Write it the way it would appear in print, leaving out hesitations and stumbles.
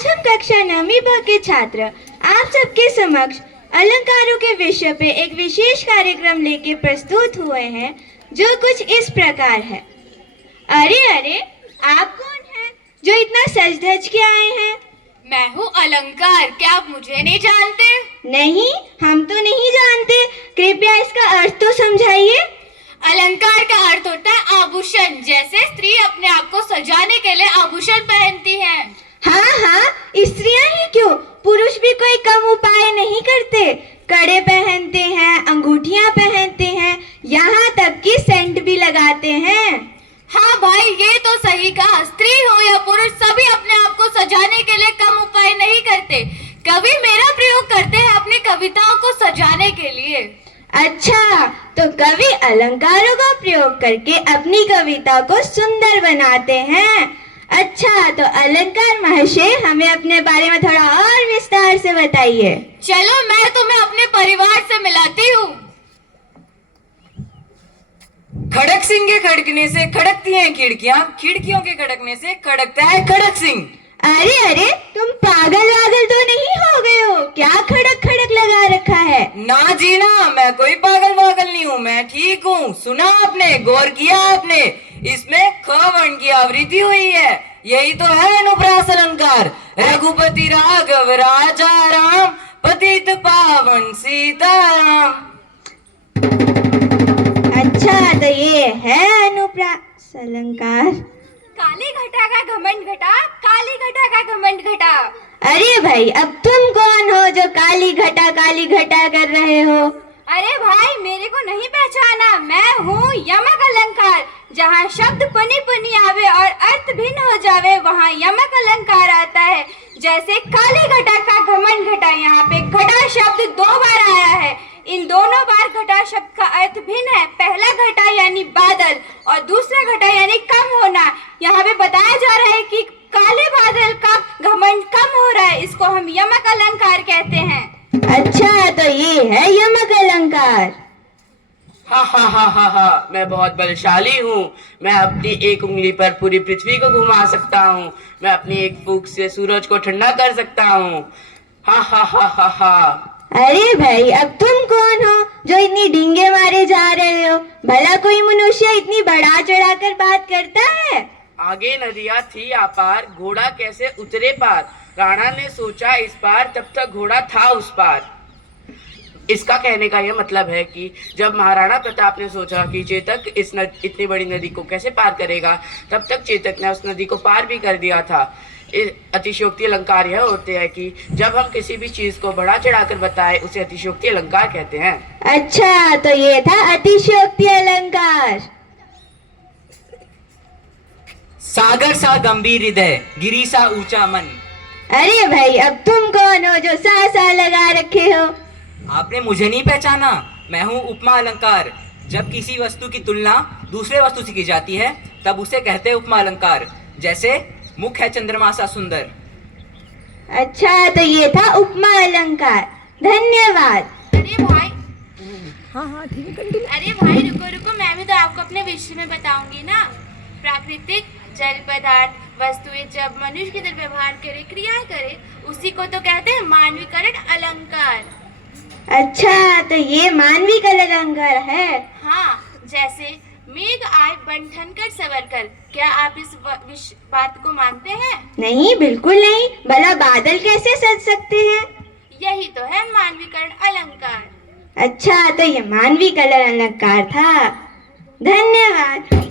आज हम कक्षा 9वीं ब के छात्र आप सबके समक्ष अलंकारों के विषय पे एक विशेष कार्यक्रम लेके प्रस्तुत हुए हैं, जो कुछ इस प्रकार है। अरे अरे, आप कौन हैं जो इतना सज धज के आए हैं? मैं हूँ अलंकार। क्या आप मुझे नहीं जानते? नहीं, हम तो नहीं जानते। कृपया इसका अर्थ तो समझाइए। अलंकार का अर्थ होता है आभूषण। जैसे स्त्री अपने आप को सजाने के लिए आभूषण पहनती है। हाँ हाँ, स्त्रियां ही क्यों, पुरुष भी कोई कम उपाय नहीं करते। कड़े पहनते हैं, अंगूठियां पहनते हैं, यहाँ तक कि सेंट भी लगाते हैं। हाँ भाई, ये तो सही कहा। स्त्री हो या पुरुष, सभी अपने आप को सजाने के लिए कम उपाय नहीं करते। कवि मेरा प्रयोग करते हैं अपनी कविताओं को सजाने के लिए। अच्छा, तो कवि अलंकारों का प्रयोग करके अपनी कविता को सुंदर बनाते हैं। अच्छा, तो अलंकार महाशय, हमें अपने बारे में थोड़ा और विस्तार से बताइए। चलो, मैं तुम्हें अपने परिवार से मिलाती हूँ। खड़क सिंह के खड़कने से खड़कती हैं खिड़कियां, खिड़कियों के खड़कने से खड़कता है खड़क सिंह। अरे अरे, तुम पागल वागल तो नहीं हो गए हो? क्या खड़क खड़क लगा रखा है? ना जी ना, मैं कोई पागल वागल नहीं हूँ, मैं ठीक हूँ। सुना आपने, गौर किया आपने, इसमें ख वर्ण की आवृत्ति हुई है। यही तो है अनुप्रास अलंकार। रघुपति राघव राजा राम, पतित पावन सीताराम। अच्छा, तो ये है अनुप्रास अलंकार। काली घटा का घमंड घटा, काली घटा का घमंड घटा। अरे भाई, अब तुम कौन हो जो काली घटा कर रहे हो? अरे भाई, मेरे को नहीं पहचाना? मैं हूँ यमक अलंकार। जहाँ शब्द पुनि पुनि आवे और अर्थ भिन्न हो जावे, वहाँ यमक अलंकार आता है। जैसे काली घटा का घमंड घटा, यहाँ पे घटा शब्द 2 बार आया है। इन दोनों बार घटा शब्द का अर्थ भिन्न है। पहला घटा यानी बादल और दूसरा घटा यानी कम होना। यहाँ पे बताया जा रहा है कि काले बादल का घमंड कम हो रहा है, इसको हम यमक अलंकार कहते हैं। अच्छा, तो ये है यमक अलंकार। हा हा हा हा हा, मैं बहुत बलशाली हूँ। मैं अपनी एक उंगली पर पूरी पृथ्वी को घुमा सकता हूँ। मैं अपनी एक फूंक से सूरज को ठंडा कर सकता हूँ। हा हा हा हा हा। अरे भाई, अब तुम कौन हो जो इतनी डींगे मारे जा रहे हो? भला कोई मनुष्य इतनी बढ़ा चढ़ा कर बात करता है? आगे नदियाँ थी आपार, घोड़ा कैसे उतरे पार। राणा ने सोचा इस पार, तब तक घोड़ा था उस पार। इसका कहने का यह मतलब है कि जब महाराणा प्रताप ने सोचा कि चेतक इतनी बड़ी नदी को कैसे पार करेगा, तब तक चेतक ने उस नदी को पार भी कर दिया था। अतिशयोक्ति अलंकार यह होते हैं कि जब हम किसी भी चीज को बढ़ा चढ़ाकर बताए, उसे अतिशयोक्ति अलंकार कहते हैं। अच्छा, तो ये था अतिशयोक्ति अलंकार। सागर सा गंभीर हृदय, गिरी सा ऊंचा मन। अरे भाई, अब तुम कौन हो जो सा लगा रखे हो? आपने मुझे नहीं पहचाना? मैं हूँ उपमा अलंकार। जब किसी वस्तु की तुलना दूसरे वस्तु से की जाती है, तब उसे कहते हैं उपमा अलंकार। जैसे मुख है चंद्रमा सा सुंदर। अच्छा, तो ये था उपमा अलंकार। धन्यवाद। अरे भाई, हाँ ठीक है। अरे भाई, रुको रुको, मैं भी तो आपको अपने विषय में बताऊंगी ना। प्राकृतिक जल पदार्थ वस्तुएं जब मनुष्य की तरह व्यवहार करे, क्रियाएं करे, उसी को तो कहते हैं मानवीकरण अलंकार। अच्छा, तो ये मानविक अलंकार है। हाँ, जैसे मेघ आए बन ठनकर सवर कर। क्या आप इस बात को मानते हैं? नहीं, बिल्कुल नहीं। भला बादल कैसे सज सकते हैं? यही तो है मानवीकरण अलंकार। अच्छा, तो ये मानविक अलंकार था। धन्यवाद।